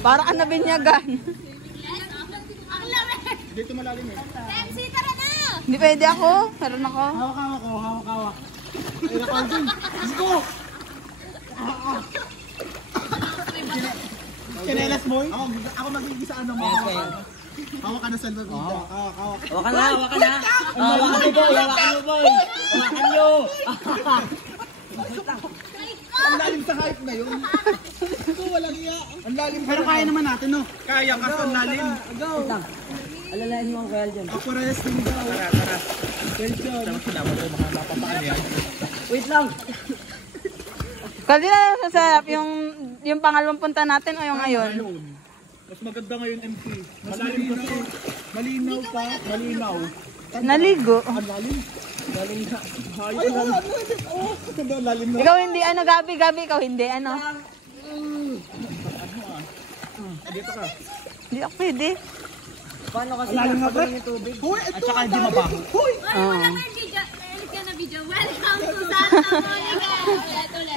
Para ka nabinyagan. Dito malalim eh. MC, tara na! Hindi pwede ako. Meron ako. Hawak-hawak ko, hawak-hawak. Ay, nakaldun. Let's go! Kinelas mo eh? Ako magigisa ano mo. Hawak ka na sa lobita. Hawak. Hawakan na, hawakan na. Hawakan nyo, boy. Hawakan nyo, boy. Hawakan nyo. Ang lalim sa hype na yun. Ito, walang iya. Ang lalim. Pero kaya naman natin, no? Kaya kasi ang lalim. Go! Alalayan nyo ang kaya dyan. Ako resting daw. Tara. Welcome. Dapat sinama ko, baka mapapaan yan. Wait lang. Kasi na sasarap yung pangalawang punta natin o yung ngayon. Mas maganda ngayon MC. Malalim kasi. Malinaw pa. Malinaw. Naligo. Ang lalim. Lalim na. Hayop lang. Oh, maganda ang lalim na. Ikaw hindi ano, Gabi, ikaw hindi ano. Dito ka. Hindi ako pwede. Paano kasi Lalim nga ba? yung tubig? Hoy, ito. At saka hindi mabaho. Hoy! Wala ka na video. Ulit ka na video. Welcome to Santa Monica. Ulit.